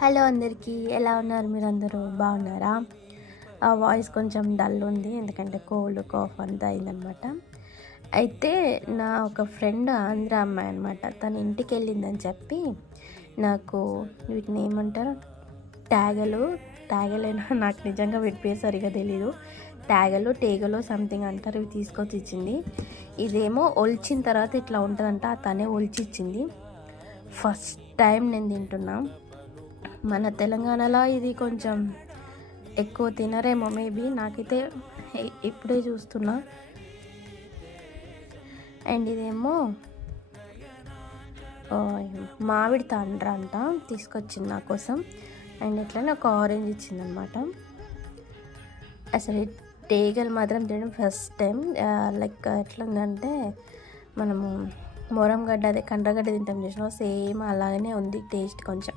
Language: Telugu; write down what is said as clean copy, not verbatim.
హలో అందరికీ, ఎలా ఉన్నారు? మీరందరూ బాగున్నారా? ఆ వాయిస్ కొంచెం డల్ ఉంది, ఎందుకంటే కోల్డ్ కాఫ్ అంతా అయిందనమాట. అయితే నా ఒక ఫ్రెండ్ ఆంధ్ర అమ్మాయి అనమాట. తన ఇంటికి వెళ్ళిందని చెప్పి నాకు వీటిని ఏమంటారు, ట్యాగలేనా నాకు నిజంగా వీటి పేరు సరిగా తెలీదు. టేగలో సంథింగ్ అంటారు. ఇవి తీసుకొచ్చి ఇచ్చింది. ఇదేమో ఒలిచిన తర్వాత ఇట్లా ఉంటుందంట. తనే ఒలిచి ఇచ్చింది. ఫస్ట్ టైం నేను తింటున్నా. మన తెలంగాణలో ఇది కొంచెం ఎక్కువ తినరేమో మేబీ, నాకైతే ఇప్పుడే చూస్తున్నా. అండ్ ఇదేమో మామిడి తాండ్ర అంట, తీసుకొచ్చింది నా కోసం. అండ్ ఇట్లనే ఒక ఆరెంజ్ ఇచ్చిందనమాట. అసలు టేగలు మాత్రం తినడం ఫస్ట్ టైం. లైక్ ఎట్లుందంటే మనము మొరంగడ్డ, అదే కండ్రగడ్డ తింటాం చూసినా, సేమ్ అలాగనే ఉంది టేస్ట్ కొంచెం.